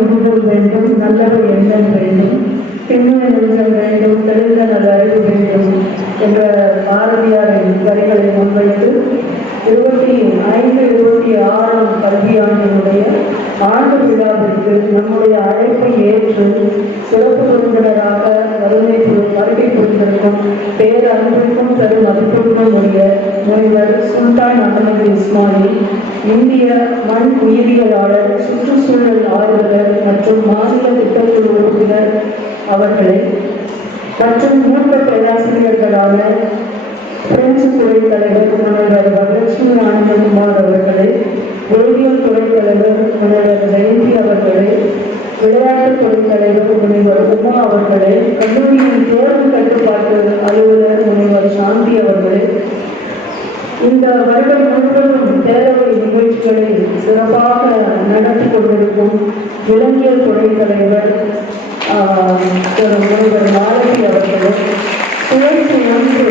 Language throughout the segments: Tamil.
முடிதல் வேண்டும், நல்லவை எண்ணம் வேண்டும், பின்னுய நெஞ்சம் வேண்டும், தெளிந்த நல்ல அறிவு வேண்டும் என்ற பாரதியாரின் வரிகளை முன்வைத்து 25-26 கல்வியாண்டினுடைய ஆண்டு விழாவிற்கு நம்முடைய அழைப்பை ஏற்று சிறப்பு விருந்தினராக வருகை புரிந்திருக்கும் பேரன்பிற்கும் பெரும் மதிப்பிற்கும் உரிய முனைவர் சுல்தான் அகமது இஸ்மாயில், இந்திய மண் உயிரியலாளர், சுற்றுச்சூழல் ஆர்வலர் மற்றும் மாநில திட்டக்குழு உறுப்பினர் அவர்களை மற்றும் மூத்த பேராசிரியர்களான பிரெஞ்சு துறை தலைவர் முனைவர் வரலட்சுமி ஆனந்தகுமார் அவர்களை, வேதியியல் துறை தலைவர் முனைவர் ஜெயந்தி அவர்களை, விளையாட்டுத்துறை தலைவர் முனைவர் உமா அவர்களை, கல்லூரியின் தேர்வு கட்டுப்பாட்டு அலுவலர் முனைவர் சாந்தி அவர்களை, இந்த வருடம் முழுவதும் பேரவை நிகழ்ச்சிகளை சிறப்பாக நடத்தி கொண்டிருக்கும் இளைஞர் துறை தலைவர் முனைவர் மாலதி அவர்களை, சுழற்சி 1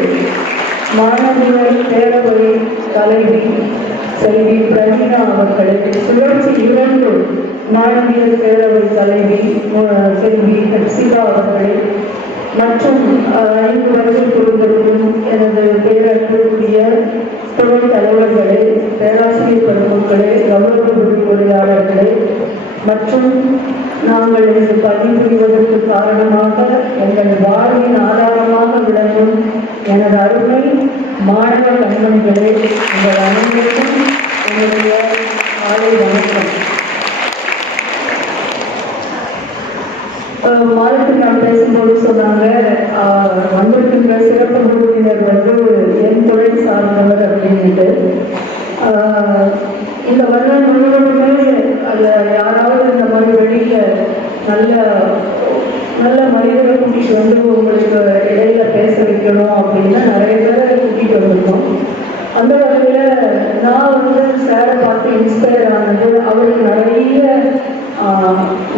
மாணவியர் பேரவை தலைவி செல்வி பிரவீனா அவர்களை, சுழற்சி 2 மாணவியர் பேரவை தலைவி செல்வி ஹர்ஷிதா அவர்களை மற்றும் 5 வருகை புரிந்திருக்கும் எனது பேரன்பிற்குரிய துறை தலைவர்களே, பேராசிரியர் பெருமக்களே, கௌரவ விரிவுரையாளர்களே மற்றும் நாங்கள் இங்கு பணிபுரிவதற்கு காரணமாக எங்கள் வாழ்வின் ஆதாரமாக விளங்கும் எனது அருமை மாணவ கண்மணிகளே, உங்கள் அனைவருக்கும் என்னுடைய காலை வணக்கம். மாதத்துக்கு நான் பேசும்போது சொன்னாங்க, வந்திருக்கின்ற சிறப்பு விருந்தினர் என் துறை சார்ந்தவர் அப்படின்ட்டு. இந்த வருடம் முழுவதுமே அதில் யாராவது இந்த மாதிரி வெளியில நல்ல நல்ல மனிதரை கூட்டிட்டு உங்களுக்கு இடையில பேச வைக்கணும் அப்படின்னா நிறைய பேரை கூட்டிட்டு வந்திருக்கோம். அந்த வகையில் நான் சாரை பார்த்து இன்ஸ்பயர் ஆனது. அவருக்கு நிறைய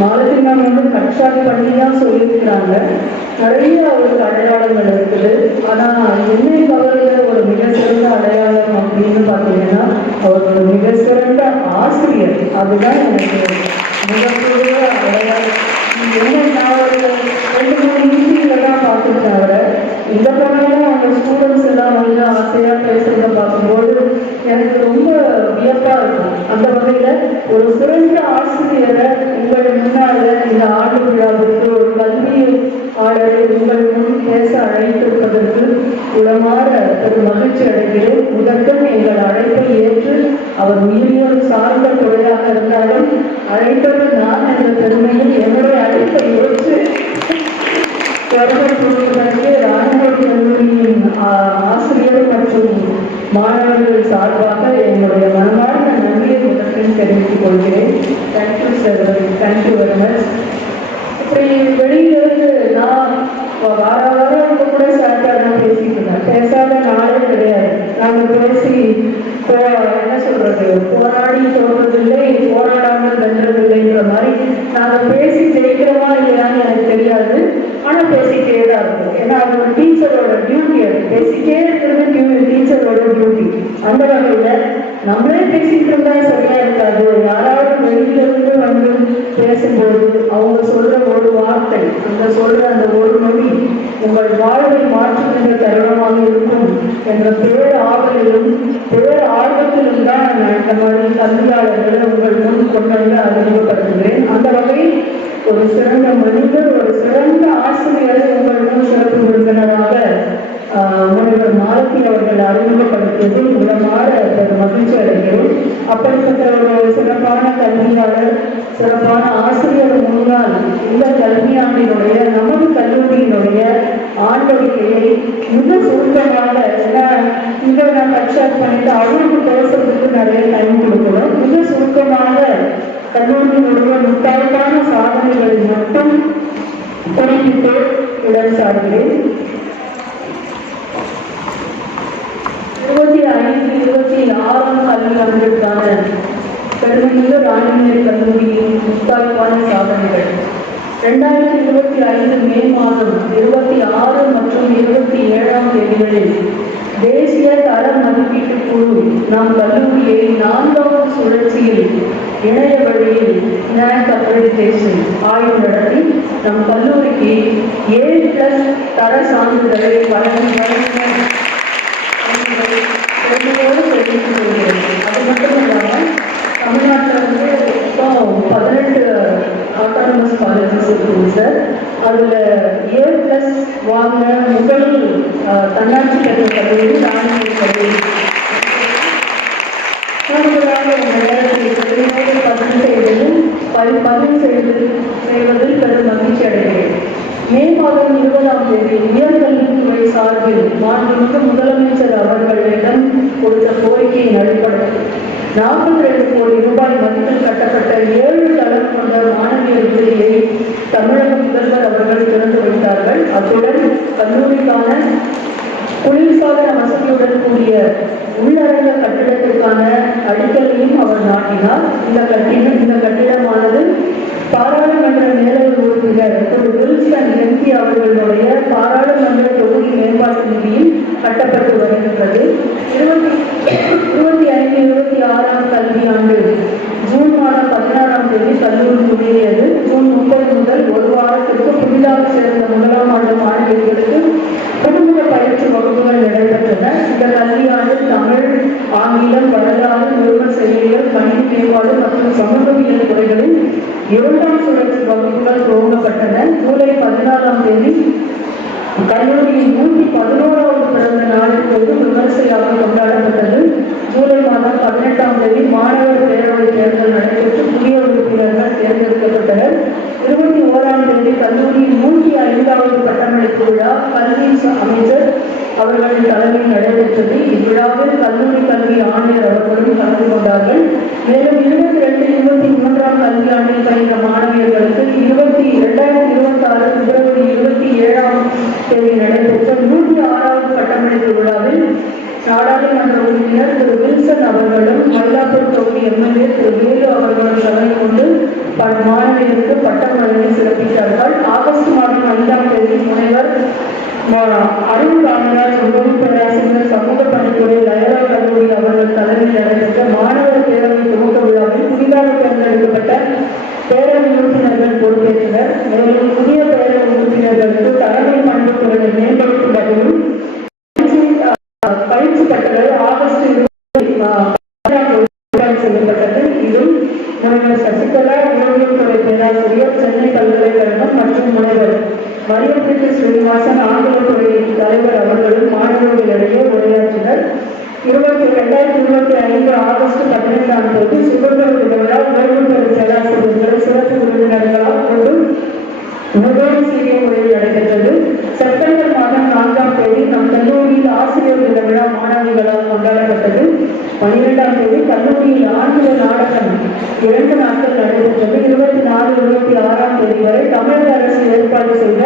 மாலத்தினால கட்சாட் பண்ணி தான் சொல்லியிருக்கிறாங்க. நிறைய அவருக்கு அடையாளங்கள் இருக்குது. ஆனால் என்னை கவலையில ஒரு மிக சிறந்த அடையாளம் அப்படின்னு பார்த்தீங்கன்னா அவர் ஒரு மிக சிறந்த ஆசிரியர். அதுதான் எனக்கு மிகப்பெரிய அடையாளம். என்ன நான் ஒரு 2-3 இன்ஸ்டியூட்லாம் பார்த்துருக்கேன். அவரை இந்த பணியெல்லாம் அவங்க ஸ்டூடெண்ட்ஸ் எல்லாம் ஆசையாக பேசுறத பார்க்கும்போது எனக்கு ரொம்ப வியப்பா இருக்கும். அந்த வகையில் ஒரு சிறந்த ஆசிரியரை உங்கள் முன்னால இந்த ஆண்டு விழாவிற்கு ஒரு கல்வியாளரை உங்கள் முன் பேச அழைத்திருப்பதற்கு உளமாற ஒரு மகிழ்ச்சி அடைகிறேன். முதற்கும் எங்கள் அழைப்பை ஏற்று அவர் உயிரியல் சார்ந்த துறையாக இருந்தாலும் அழைப்பது நான் என்ற பெருமையில் என்னுடைய அழைப்பை ஏற்று ராணுவ கல்லூரியின் ஆசிரியர் மற்றும் மாணவர்கள் சார்பாக என்னுடைய மனமார்ந்த நன்றியை முதற்கும் தெரிவித்துக் கொள்கிறேன். Thank you sir, thank you very much. இப்படி வெளியிலிருந்து நான் வாரம் இப்போ கூட சார்பாக பேசிட்டு இருந்தேன். பேசாத நாளே கிடையாது. நாங்கள் பேசி என்ன சொல்றது, போராடி தோற்றதில்லை, போராடாமல் வென்றதில்லைன்ற மாதிரி நாங்கள் பேசி ஜெயிக்கிறோமா இல்லையான்னு எனக்கு தெரியாது. ஆனால் பேசிக்கிட்டே தான் இருக்கும். ஏன்னா அது ஒரு டீச்சரோட டியூட்டி. அது பேசிக்கிட்டே இருக்கிறது டீச்சரோட டியூட்டி. அந்த வகையில் நம்மளே பேசிட்டு இருந்தா சரியா இருக்காது. யாராவது வெளியிலிருந்து பேசும்போது அவங்க சொல்ற ஒரு வார்த்தை, அந்த சொல்ற அந்த ஒரு மொழி உங்கள் வாழ்வை மாற்றுகின்ற தருணமாக இருக்கும் என்ற பேராவலிலும் பேரார்வத்திலும் தான் நான் இந்த மாதிரி கல்வியாளர்களை உங்கள் முன் கொண்டு அறிமுகப்படுத்துகிறேன். அந்த வகையில் ஒரு சிறந்த மனிதர், ஒரு சிறந்த ஆசிரியரை உங்கள் முன் சிறப்பு விருந்தினராக முனைவர் மாலதி அவர்கள் அறிமுகப்படுத்தியது உளமாற மகிழ்ச்சி அடைகிறோம். அப்படிப்பட்ட ஒரு சிறப்பான கல்வியாளர், சிறப்பான ஆசிரியர் முன்னால் இந்த கல்வியாண்டினுடைய நமது கல்லூரியினுடைய ஆண்டறிக்கையை மிக சுருக்கமாக, இதை நான் கட்சாட் பண்ணிட்டு அவருக்கு பேசுறதுக்கு நிறைய டைம் கொடுக்கணும். மிக சுருக்கமாக கல்லூரியினுடைய முத்தாய்ப்பான சாதனைகளை மட்டும் குறிப்பிட்டு இடம் சார்கிறேன். 25-26 கல்வியாண்டிற்கான பெருமைமிகு ராணிமேரி கல்லூரியின் முத்தாய்ப்பான சாதனைகள். 2025 மே மாதம் 26 மற்றும் 27ஆம் தேதிகளில் தேசிய தர மதிப்பீட்டு குழு நம் கல்லூரியை 4வது சுழற்சியில் இணைய வழியில் NAAC அக்ரெடிடேஷன் ஆய்வு நடத்தி நம் கல்லூரிக்கு A+ தர சான்றிதழை வழங்கினோடு தெரிவித்துக் கொள்கிறேன். அது மட்டும் இல்லாமல் தமிழ்நாட்டில் வந்து இப்போ 18 ஆட்டானமஸ் காலேஜஸ் இருக்குது சார். அதில் A+ வாங்க முதல் தன்னாட்சி பெற்ற கல்லூரி ராணிமணி கல்லூரி. கூடுதலாக இந்த நேரத்தில் பதிவு செய்வதில் பெரும் மகிழ்ச்சி அடைகிறேன். மே மாதம் 20ஆம் தேதி உயர்கல்வித்துறை சார்பில் மாண்புமிகு முதலமைச்சர் அவர்களிடம் கொடுத்த கோரிக்கையின் அடிப்படையில் 42 கோடி ரூபாய் மதிப்பில் கட்டப்பட்ட 7 தளம் கொண்ட மாணவியர் விடுதியை தமிழக முதல்வர் அவர்கள் திறந்து வைத்தார்கள். அத்துடன் கல்லூரிக்கான குளிர்சாதன வசதியுடன் கூடிய உள்ளரங்க கட்டிடத்திற்கான அடிக்கலையும் அவர் நாட்டினார். இந்த கட்டிடமானது பாராளுமன்ற மேலவை உறுப்பினர் திரு வில்சன் MP அவர்களுடைய பாராளுமன்ற தொகுதி மேம்பாட்டு நிதியில் கட்டப்பட்டு வருகின்றது. 25-26ஆம் கல்வியாண்டு ஜூன் மாதம் 16ஆம் தேதி கல்லூரி துவங்கியது. ஜூன் 30 முதல் ஒரு வாரத்திற்கு புதிதாக சேர்ந்த முதலாம் ஆண்டு மாணவியர்களுக்கு புதுமுக பயிற்சி வகுப்புகள் நடைபெற்றன. இந்த கல்வியாண்டு தமிழ், ஆங்கிலம், வரலாறு, நிறுவன செயலியல், கணினி மேம்பாடு மற்றும் சமூகவியல் துறைகளில் 2ஆம் சுழற்சி வகுப்புகள் துவங்கப்பட்டன. ஜூலை 14ஆம் தேதி கல்லூரியின் 111வது பிறந்த நாள் வெகு விமர்சையாக கொண்டாடப்பட்டது. ஜூலை மாதம் 18ஆம் தேதி மாணவர் பேரவை தேர்தல் நடைபெற்று புதிய உறுப்பினர்கள் தேர்ந்தெடுக்கப்பட்டனர். 21ஆம் தேதி கல்லூரியின் 105வது பட்டமளிப்பு விழா கல்வி அமைச்சர் அவர்களின் தலைமையில் நடைபெற்றது. இவ்விழாவில் கல்லூரி கல்வி ஆணையர் அவர்களும் கலந்து கொண்டார்கள். மேலும் 22-23ஆம் கல்வியாண்டில் பயின்ற மாணவியர்களுக்கு 2026 பிப்ரவரி 27ஆம் தேதி நடைபெற்ற 106வது பட்டமளிப்பு விழாவில் நாடாளுமன்ற உறுப்பினர் திரு வில்சன் அவர்களும் மயிலாப்பூர் தொகுதி MLA திரு வேலு அவர்களும் கலந்து கொண்டு மாணவியருக்கு பட்டம் வழங்கி சிறப்பித்தார்கள். ஆகஸ்ட் மாதம் 5ஆம் தேதி முனைவர் அருள் காமராஜ் உதவி பேராசிரியர் சமூக பணித்துறை லயோலா கல்லூரி அவர்கள் தலைமையில் நடைபெற்ற மாணவர் பேரவை துவக்க விழாவில் புதிதாக தேர்ந்தெடுக்கப்பட்ட பேரவை உறுப்பினர்கள் பொறுப்பேற்றனர். மேலும் புதிய பேரவை உறுப்பினர்களுக்கு தலைமை பண்புகளை மேம்படுத்தும் வகையில் பயிற்சி கட்டளை ஆகஸ்ட் 20 செய்யப்பட்டது. இதில் முனைவர் சசிகலா ஓவியத் துறை பேராசிரியர், சென்னை பல்கலைக்கழகம் மற்றும் முனைவர் மரியப்பட்டி ஸ்ரீனிவாசன் ஆங்கிலத்துறை தலைவர் அவர்களும் மாணவர்களிடையே உரையாற்றினர். 2025 ஆகஸ்ட் 15ஆம் தேதி சுதந்திர தின விழா ஓய்வு பெறும் பேராசிரியர்களை சிறப்பு விருந்தினர்களால் கொண்டு முதல் சீரிய முறையில் நடைபெற்றது. செப்டம்பர் மாதம் 4ஆம் தேதி நம் கல்லூரியில் ஆசிரியர் தின விழா மாணவிகளால் கொண்டாடப்பட்டது. 12ஆம் தேதி கல்லூரியில் ஆங்கில நாடகம் 2 நாட்கள் நடைபெற்றது. 24-26ஆம் தேதி வரை தமிழக அரசு ஏற்பாடு செய்த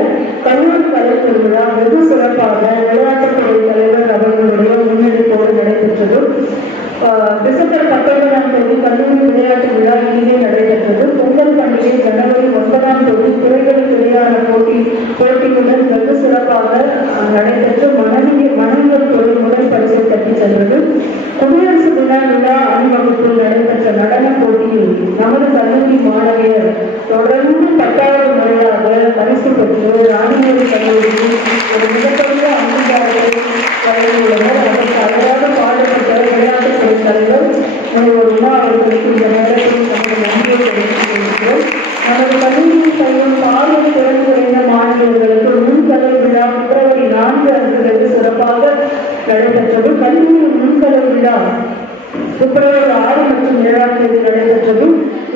கல்லூரி கலை திருவிழா வெகு சிறப்பாக விளையாட்டுத்துறை தலைவர் அவர்களுடைய முன்னெடுப்போடு நடைபெற்றது. டிசம்பர் 19ஆம் தேதி கல்லூரி விளையாட்டு விழா இங்கே நடைபெற்றது. பொங்கல் பண்டிகை ஜனவரி 9ஆம் தேதி துறைகளுக்கு இடையான போட்டியுடன் வெகு சிறப்பாக நடைபெற்று மனவியல் துறை முதல் பரிசை தட்டி சென்றது. குடியரசு தின விழா அணிவகுப்பில் நடைபெற்ற நடன போட்டியில் நமது கல்லூரி மாணவியர் தொடர்ந்து 10வது முறையாக பரிசு பெற்று ராணிமணி கல்லூரிக்கு ஒரு மிகப்பெரிய அங்கீகாரத்தை வழங்கியுள்ளனர். அதற்கு அழகாக பாடுபட்ட விளையாட்டுத்துறை தலைவர் முனைவர் உமா அவர்களுக்கு இந்த நேரத்தில் நமது நன்றியை தெரிவித்துக் கொள்கிறோம். நமது கல்லூரியில் பயிலும் பார்வை திறன்குறைந்த மாணவர்களுக்கு முன்கலை விழா பிப்ரவரி 4 அன்று வெகு சிறப்பாக நடைபெற்றது. கல்லூரியின் முன்கலை விழா பிப்ரவரி 6 மற்றும் 7ஆம் தேதி நடைபெற்றது.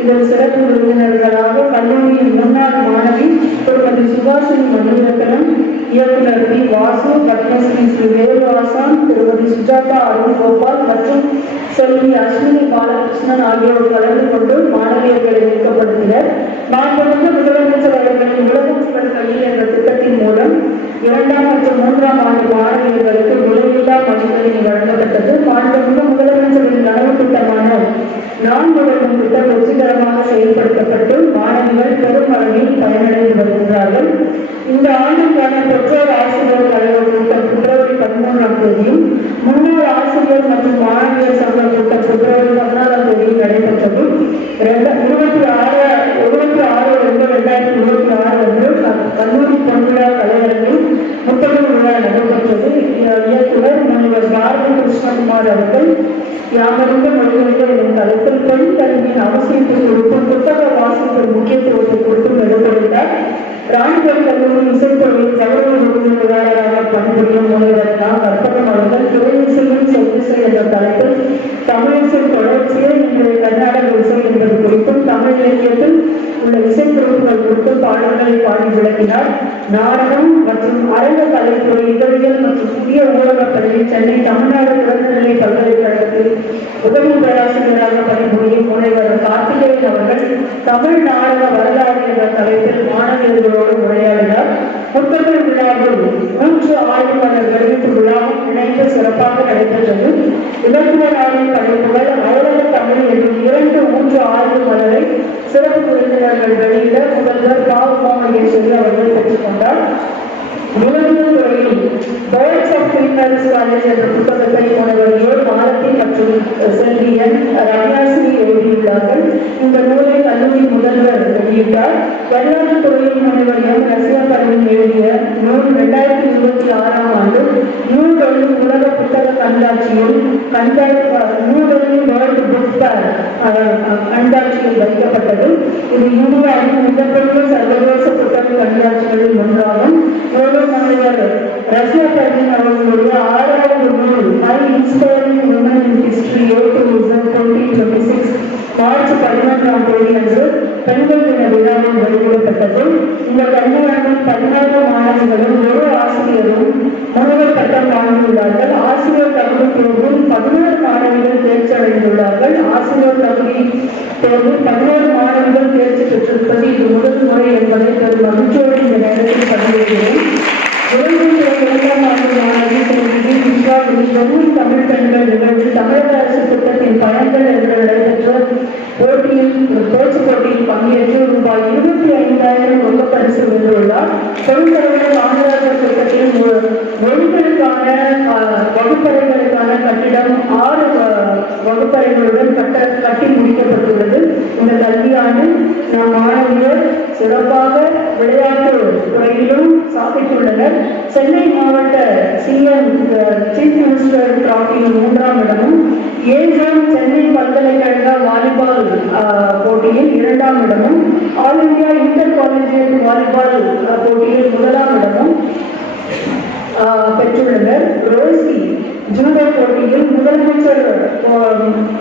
இதில் சிறப்பு விருந்தினர்களாக கல்லூரியின் முன்னாள் மாணவி திருமதி சுபாஷினி மணிரத்னம், இயக்குனர் பி. வாசு, பத்மஸ்ரீ ஸ்ரீ வேலு ஆசான், திருமதி சுஜாதா அருண்கோபால் மற்றும் செல்வி அஸ்வினி பாலகிருஷ்ணன் ஆகியோர் கலந்து கொண்டு மாணவியர்களை ஊக்கப்படுத்தினர். மாண்புமிகு முதலமைச்சர் அவர்களின் உலகம் சுவர் கல்வி என்ற திட்டத்தின் மூலம் 2ஆம் மற்றும் 3ஆம் ஆண்டு மாணவியர்களுக்கு விலையில்லா மடிக்கணினி வழங்கப்பட்டது. மாண்புமிகு முதலமைச்சரின் கனவு திட்டமான நான் தொடங்கும் திட்டம் வெற்றிகரமாக செயல்படுத்தப்பட்டு மாணவிகள் பெரும் அளவில் பயனடைந்து வருகின்றார்கள். இந்த ஆண்டுக்கான பெற்றோர் ஆசிரியர் கழக கூட்டம் பிப்ரவரி 13ஆம் தேதியும், முன்னாள் ஆசிரியர் மற்றும் மாணவியர் சங்க கூட்டம் பிப்ரவரி 14ஆம் தேதியில் நடைபெற்றது. சதீஷ்குமார் அவர்கள் யாமறிந்த மொழிகளில் எனும் தலைப்பில் பெண் கல்வியின் அவசியத்தை கொடுத்தும் புத்தக வாசிப்பின் முக்கியத்துவத்தை கொடுத்தும் எடுத்துரைத்தார். ராணிபுரம் கல்லூரி இசைத்துறையில் கௌரவ விருந்தினராக பணிபுரியும் முனைவர் கற்பகம் அவர்கள் துறை இசையும் செவ்விசை என்ற தலைப்பில் தமிழிசை தொடர்ச்சியை இன்றைய கர்நாடக இசை என்பது குறித்தும் தமிழ் இலக்கியத்தில் உள்ள இசைக்குறிப்புகள் குறித்து பாடல்களை பாடி விளக்கினார். நாடகம் மற்றும் அரங்க கலைத்துறை இதழியல் மற்றும் புதிய ஊடகப்பள்ளியில் சென்னை தமிழ்நாடு திறந்தநிலை பல்கலைக்கழகத்தில் உதவி பேராசிரியராக பணிபுரியும் முனைவர் கார்த்திகேயன் அவர்கள் தமிழ் நாடக வரலாறு என்ற தலைப்பில் மாணவர்களோடு உரையாடினார். புத்தக விழாவில் 3 ஆய்வாளர் வெளியீட்டு விழாவும் இணைந்து சிறப்பாக நடைபெற்றது. இலக்கிய நாளின் படைப்புகள் அயலக தமிழ் என்னும் 2-3 ஆய்வு மலரை சிறப்பு விருந்தினர்கள் வெளியிட முதல்வர் மகேஸ்வரி அவர்கள் பெற்றுக்கொண்டார். உளவியல் துறையில் பேர்ட்ஸ் ஆஃப் ஃபீமேல்ஸ் காலேஜ் என்ற புத்தகத்தை முனைவர் மாலத்தி மற்றும் செல்வி ரம்யாஸ்ரீ எழுதியுள்ளார்கள். இந்த நூலை கல்லூரி முதல்வர் வெளியிட்டார். வரலாற்று துறையில் முனைவர் ரசிகா பல்வின் எழுதிய நூல் 2026ஆம் ஆண்டு நூல்களின் உலக புத்தக கண்காட்சியில் நூல்களின் வேர்ல்டு புக் ஃபேர் கண்காட்சியில் வைக்கப்பட்டது. இது இந்தியாவின் மிகப்பெரிய சர்வதேச புத்தக கண்காட்சிகளில் ஒன்றாகும். முனைவர் ரஷ்யா பல்வின் அவர்களுடைய 6வது நூல் my inspiring women in history 2026 March 11ஆம் தேதி அன்று பெண்கள் தின விழாவில் வெளியிடப்பட்டது. இந்த கல்வியாண்டில் 16 மாணவிகளும் 1 ஆசிரியரும் முனைவர் பட்டம் வாங்கியுள்ளார்கள். ஆசிரியர் தகுதி தேர்வில் 16 மாணவிகள் தேர்ச்சி அடைந்துள்ளார்கள். ஆசிரியர் தகுதி தேர்வில் 11 மாணவிகள் தேர்ச்சி பெற்றிருப்பது இது முதல் முறை என்பதை பெரும் மகிழ்ச்சியோடு இந்த நேரத்தில் பதிவிடுகிறேன். இரண்டாம் ஆண்டு மாணவி செல்வி விஸ்வா வெளியில் தமிழ் பெண்கள் நிகழ்வில் தமிழக அரசு திட்டத்தின் பயன்கள் என்று நடைபெற்ற பேச்சு போட்டியில் பங்கேற்று ரூபாய் 25,000 ரொக்க பரிசு வென்றுள்ளார். தொழிற்சலைகள் காமராஜர் திட்டத்தில் மொழிகளுக்கான வகுப்பறைகளுக்கான கட்டிடம் 6 வகுப்பறைகளுடன் கட்டி முடிக்கப்பட்டுள்ளது. இந்த கல்வியாண்டு நம் மாணவியர் சிறப்பாக விளையாட்டு துறையிலும் சாதித்துள்ளனர். சென்னை மாவட்ட சிஎம் சீஃப் மினிஸ்டர் டிராஃபியில் 3ஆம் இடமும், ஏஜம் சென்னை பல்கலைக்கழக வாலிபால் போட்டியில் 2ஆம் இடமும், all India inter collegiate volleyball போட்டியில் 1ஆம் இடமும் பெற்றுள்ளனர். ரோசி ஜூடோ போட்டியில் முதலமைச்சர்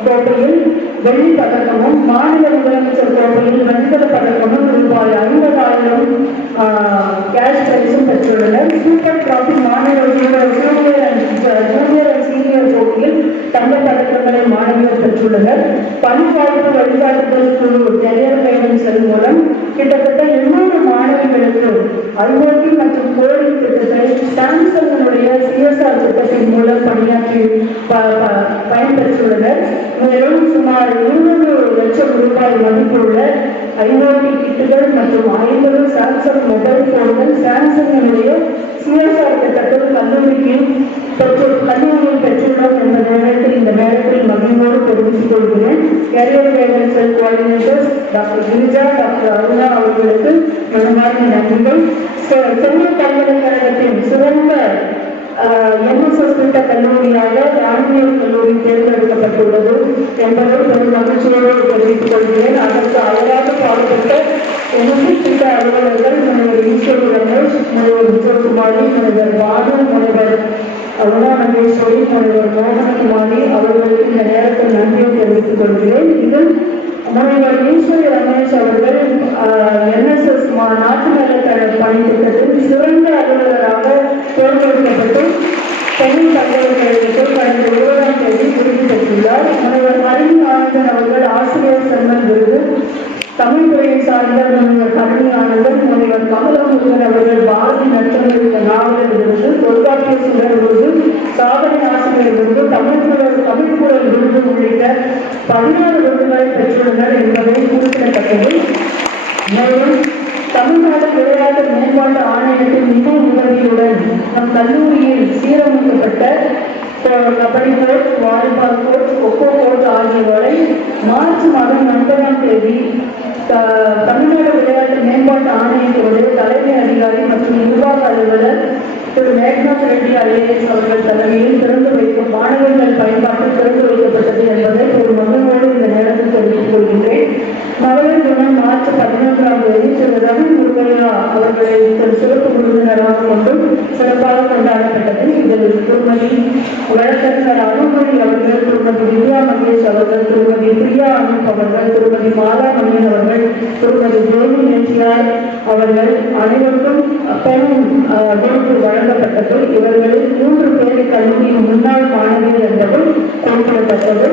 கோப்பையில் வெள்ளி பதக்கமும், மாநில முதலமைச்சர் கோப்பையில் வெண்கல பதக்கமும் ரூபாய் 50,000 கேஷ் பிரைஸும் பெற்றுள்ளனர். சூப்பர் டிராபி மாநில ஜூனியர் அண்ட் சீனியர் போட்டியில் தங்க பதக்கங்களை மாணவியர் பெற்றுள்ளனர். பணிவாய்ப்பு வழிகாட்டுதல் குழு கெரியர் கைடன்ஸ் மூலம் கிட்டத்தட்ட 800 மாணவிகளுக்கு IoT மற்றும் கோடிங் திட்டத்தை சாம்சங்கினுடைய CSR திட்டத்தின் மூலம் பணியாற்றி பயன்பெற்றுள்ளனர். மேலும் சுமார் 20 லட்சம் ரூபாய் மதிப்புள்ள IoT கிட்டுகள் மற்றும் 50 சாம்சங் மொபைல் போன்கள் சாம்சங்கினுடைய CSR திட்டத்தில் கல்லூரியில் பெற்றுள்ளோம் என்ற நேரத்தில் இந்த நேரத்தில் மகிழ்வோடு தெரிவித்துக் கொள்கிறேன். Carrier guidance coordinators doctor Girija, doctor Aruna அவர்களுக்கு மனமார்ந்த நன்றிகள். சென்னை பல்கலைக்கழகத்தின் சிறந்த NSS திட்ட கல்லூரியாக ராணியல் கல்லூரி தேர்ந்தெடுக்கப்பட்டுள்ளது என்பதை பெரும் மகிழ்ச்சியோடு தெரிவித்துக் கொள்கிறேன். அதற்கு அழகாக பாடுபட்ட NSS திட்ட அலுவலர்கள் முனைவர் ஈஸ்வரி ரமேஷ், முனைவர் விஜயகுமாரி, முனைவர் பானு, முனைவர் அருணா மகேஸ்வரி, முனைவர் மோகனகுமாரி அவர்களுக்கு இந்த நேரத்தில் நன்றியை தெரிவித்துக் கொள்கிறேன். இதில் முனைவர் ஈஸ்வரி ரமேஷ் அவர்கள் NSS நாட்டு நலக்கழக பணி திட்டத்தில் சிறந்த அலுவலராக தேர்ந்தெடுக்கப்பட்டு சென்னை பல்கலைக்கழகத்தில் கடந்த 20ஆம் தேதி விருது பெற்றுள்ளார். முனைவர் ஹரிணி ஆனந்தன் அவர்கள் ஆசிரியர் செம்மன் விருது, தமிழ் துறையை சார்ந்த முனைவர் ஹரிணி ஆனந்தன், முனைவர் கமலமுருகன் அவர்கள் பாரதி நட்சத்திர நாவலர் விருது, தொல்காப்பிய சுடர் விருது, சாதனை ஆசிரியர் விருது, தமிழ்குரல் விருது உள்ளிட்ட 16 விருதுகளை பெற்றுள்ளனர் என்பதை குறிப்பிடத்தக்கது. மேலும் தமிழ்நாடு விளையாட்டு மேம்பாட்டு ஆணையத்தின் நிதி உதவியுடன் நம் கல்லூரியில் சீரமைக்கப்பட்ட kabaddi coach, volleyball coach, kho kho coach ஆகியவரை மார்ச் மாதம் 9ஆம் தேதி தமிழ்நாடு விளையாட்டு மேம்பாட்டு ஆணையத்தினுடைய தலைமை அதிகாரி மற்றும் நிர்வாக அலுவலர் திரு மேக்நாத் ரெட்டி IAS அவர்கள் தலைமையில் திறந்து வைக்கும் மாணவர்கள் பயன்பாட்டு அவர்கள், திருமதி மாலா மணியன் அவர்கள், திருமதி தேவி நெஞ்சியார் அவர்கள் அனைவருக்கும் பெரும் விருது வழங்கப்பட்டது. இவர்களில் 3 பேர் கல்லூரியின் முன்னாள் மாணவியர் என்பதும் குறிப்பிடத்தக்கது.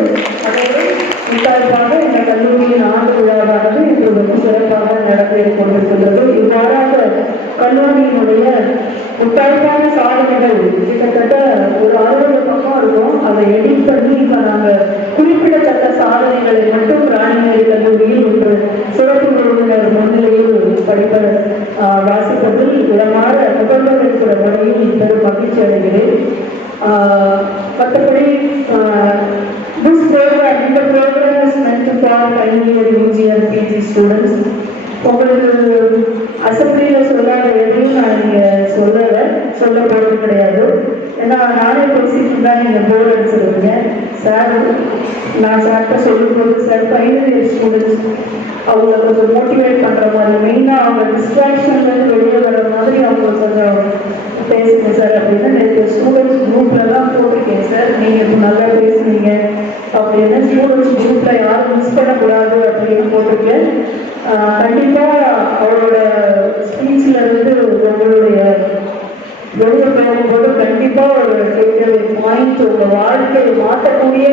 அதாவது முத்தாய்ப்பாக இந்த கல்லூரியின் ஆண்டு விழாவானது இன்று வெகு சிறப்பாக நடந்தேறிக் கொண்டிருக்கின்றது. இவ்வாறாக கல்லூரியினுடைய முத்தாய்ப்பான சாதனைகள் கிட்டத்தட்ட ஒரு 60 பக்கம் இருக்கும். அதை எடிட் பண்ணி இப்ப நாங்கள் குறிப்பிடத்தக்க சாதனைகளை மட்டும் ராணிமேரி கல்லூரியில் இன்று சிறப்பு விருந்தினர் முன்னிலையில் வாசிப்பதில் இடமாற முதல்வர் இருக்கிற வழியில் பெரும் மகிழ்ச்சி அடைகிறேன். மற்றபடி இந்த program is meant to for final year UG and PG students. உங்களுக்கு அசம்பிளியில் சொல்லாத எதையும் நான் இங்கே சொல்ல போகிறது கிடையாது. ஏன்னா நானே பேசிட்டு தான் நீங்கள் போர்டு அடிச்சிருக்கீங்க. சார் நான் சார்கிட்ட சொல்லும்போது சார் ஃபைனல் இயர் ஸ்டூடெண்ட்ஸ் அவங்கள கொஞ்சம் மோட்டிவேட் பண்ணுற மாதிரி, மெயினாக அவங்க டிஸ்ட்ராக்ஷன்லேருந்து வெளியே வர மாதிரி அவங்க கொஞ்சம் பேசுங்க சார் அப்படின்னு நேற்று ஸ்டூடெண்ட்ஸ் குரூப்பில் தான் போட்டிருக்கேன். சார் நீங்கள் இப்போ நல்லா பேசுனீங்க அப்படின்னு ஸ்டூடெண்ட்ஸ் குரூப்பில் யாரும் மிஸ் பண்ணக்கூடாது அப்படின்னு போட்டிருக்கேன். கண்டிப்பாக அவரோட ஸ்பீச்சில் இருந்து உங்களுடைய வெளியே போகும்போது கண்டிப்பாக ஒரு டேக்அவே பாயிண்ட், உங்கள் வாழ்க்கையை மாற்றக்கூடிய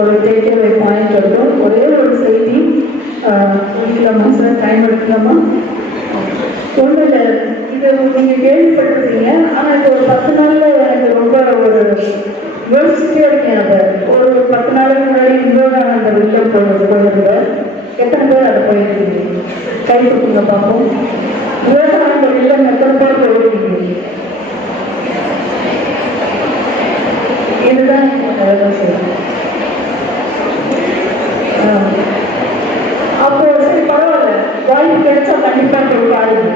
ஒரு டேக்அவே பாயிண்ட் இருக்கும். ஒரே ஒரு செய்தி முடிக்கலாமா சார்? டைம் எடுக்கலாமா? ஒன்றும் இல்லை, இது நீங்கள் கேள்விப்பட்டிருக்கீங்க. ஆனால் இது ஒரு 10 நாளில் எனக்கு ரொம்ப ஒரு யோசிச்சுட்டே இருக்கேன். அதை ஒரு 10 நாளுக்கு முன்னாடி விவேகானந்த வில்லம் போயிருந்தேன். எத்தனை பேர் அதை போயிருக்கீங்க? கை கொடுக்குங்க பார்ப்போம். விவேகானந்த வில்லம் எத்தனை பேர் போயிருக்கீங்க? இதுதான் அப்போ சரி பரவாயில்ல, வாய்ப்பு கிடைச்சா கண்டிப்பா போய் பாருங்க,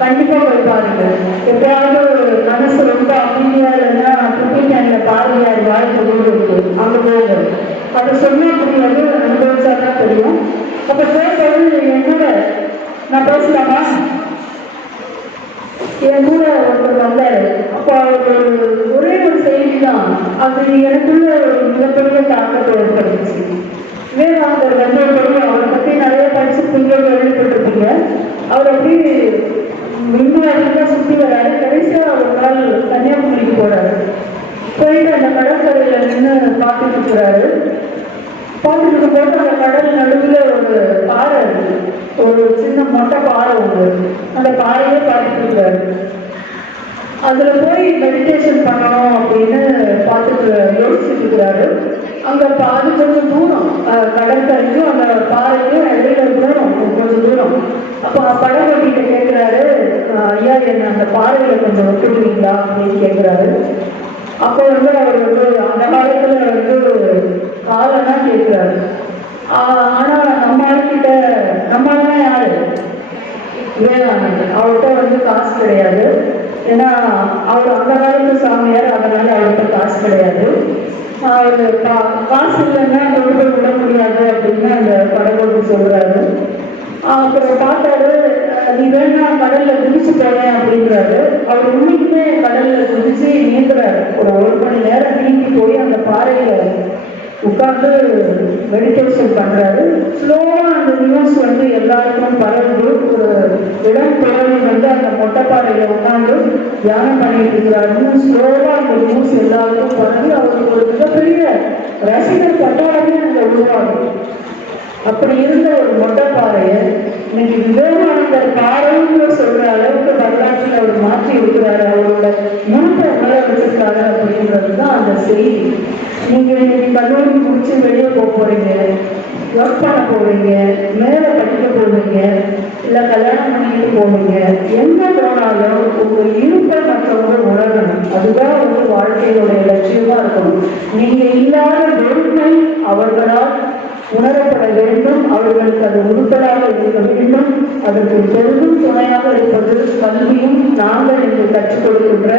கண்டிப்பா போய் பாருங்க. எப்பயாவது மனசு ரொம்ப அமைதியா இல்லைன்னா குட்டிக்கான பாரதியார் வாழ்க்கை ஊர் இருக்கு, அங்க போங்க. அதை சொன்னா புரியாது, அனுபவிச்சாதான் தெரியும். அப்ப சேர்ந்து என்னோட நான் பேசலாமா? என் கூட ஒருத்தர் வந்தாரு. அப்போ ஒரே ஒரு செய்தி தான் அது எனக்குள்ள மிகப்பெரிய தாக்கத்தை ஏற்படுத்துச்சு. விவேகானந்தர் வந்தபடி அவரை பற்றி நிறைய படிச்சுருப்பீங்க, கேள்விப்பட்டிருப்பீங்க. அவர் அப்படி இந்தியாவில்தான் சுற்றி வராரு. கடைசியாக ஒரு நாள் கன்னியாகுமரிக்கு போறாரு. போயிட்டு அந்த கடற்கரையில நின்று பார்த்துட்டு இருக்கிறாரு. பார்த்துட்டு இருக்கும்போது அந்த கடல் நடுவில் ஒரு பாறை இருக்கு, ஒரு சின்ன மொட்டை பாறை ஒன்று. அந்த பாறையே பார்த்துட்டு இருக்காரு. அதுல போய் மெடிடேஷன் பண்ணணும் அப்படின்னு பார்த்துட்டு யோசிச்சுட்டு இருக்கிறாரு. அங்க அது கொஞ்சம் தூரம், கடற்கரைக்கும் அந்த பாறைக்கும் இடையில தூரம், கொஞ்சம் தூரம். அப்போ படகோட்டிகிட்ட கேட்கிறாரு, ஐயா என்ன அந்த பாறையில கொஞ்சம் விட்டுடுவீங்களா அப்படின்னு கேட்கிறாரு. அப்போ அவர் அந்த காலத்துல காலனா கேட்கிறாரு. ஆனா நம்ம ஆளுக்கிட்ட, நம்ம ஆளுனா யாரு? விவேகானந்தர். அவர்கிட்ட காசு கிடையாது. ஏன்னா அவர் அந்த காலத்து சாமியார், அதனால அவர்கிட்ட காசு கிடையாது. அவர் காசு இல்லைன்னா கொண்டு போய் விட முடியாது அப்படின்னு அந்த படகோட்டி சொல்றாரு. அப்புறம் பார்த்தாரு, நீ வேணா கடல்ல குதிச்சு போறேன் அப்படிங்கிறாரு. அவர் உண்மைக்குமே கடல்ல குதிச்சு நீந்துறாரு. ஒரு 1 மணி நேரம் நீந்தி போய் அந்த பாறையில உட்கார்ந்து மெடிடேஷன் பண்றாரு. ஸ்லோவா அந்த நியூஸ் எல்லாருக்கும் பரவுது. ஒரு இளம் குழந்தை அந்த மொட்டைப்பாறையில உட்கார்ந்து தியானம் பண்ணிட்டு இருக்கிறாருன்னு ஸ்லோவா அந்த நியூஸ் எல்லாருக்கும் பரவி அவருக்கு ஒரு மிகப்பெரிய ரசிகர் பட்டாளமே அங்க உருவாகும். அப்படி இருந்த ஒரு மொட்டைப்பாறைய இன்னைக்கு விவேகானந்தர் பாறைன்னு சொல்ற அளவுக்கு வரலாற்றில் அவர் மாற்றி இருக்கிறாரு. அவரோட முழுக்க மேல வச்சிருக்காரு அப்படின்றதுதான் அந்த செய்தி. நீங்க இன்னைக்கு கல்லூரி முடிச்சு வெளியே போறீங்க, ஒர்க் பண்ண போவீங்க, மேல படிக்க போவீங்க, இல்ல கல்யாணம் பண்ணிட்டு போவீங்க. என்ன போனாலும் உங்க இருப்பை மற்றவங்க உணரணும். அதுதான் வாழ்க்கையினுடைய லட்சியமா இருக்கணும். நீங்க இல்லாத வெறுமை அவர்களால் உணரப்பட வேண்டும். அவர்களுக்கு அது உறுத்தலாக இருக்க வேண்டும். அதற்கு பெரிதும் துணையாக இருப்பது கல்வியும் நாங்கள் இங்கு கற்றுக் கொடுக்கின்ற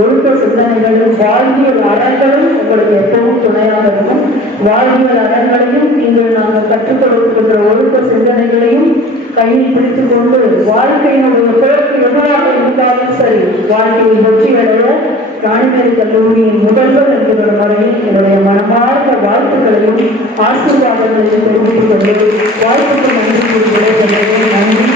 ஒழுக்க சிந்தனைகளும் வாழ்வியல் அறங்களும் உங்களுக்கு எப்பவும் துணையாக இருக்கும். வாழ்வியல் அறங்களையும் நீங்கள் நாங்கள் கற்றுக் கொடுக்கின்ற ஒழுக்க சிந்தனைகளையும் கையில் பிடித்துக் கொண்டு வாழ்க்கையினுடைய பிறகு எவ்வளவாக இருந்தாலும் சரி, வாழ்க்கையில் வெற்றியடைய ராணிமேரி கல்லூரியின் முதல்வர் என்கிற முறையில் என்னுடைய மனமார்ந்த வாழ்த்துக்களையும் ஆசீர்வாதங்களை தெரிவித்துக் கொண்டு வாய்ப்புக்கு நன்றி கூறுகிறேன். நன்றி.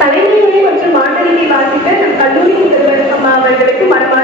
தலைமையுரை மற்றும் மாண்டலிகை வாசிக்க நம் கல்லூரி முதல்வர் அம்மா அவர்களுக்கு மனமார்ந்த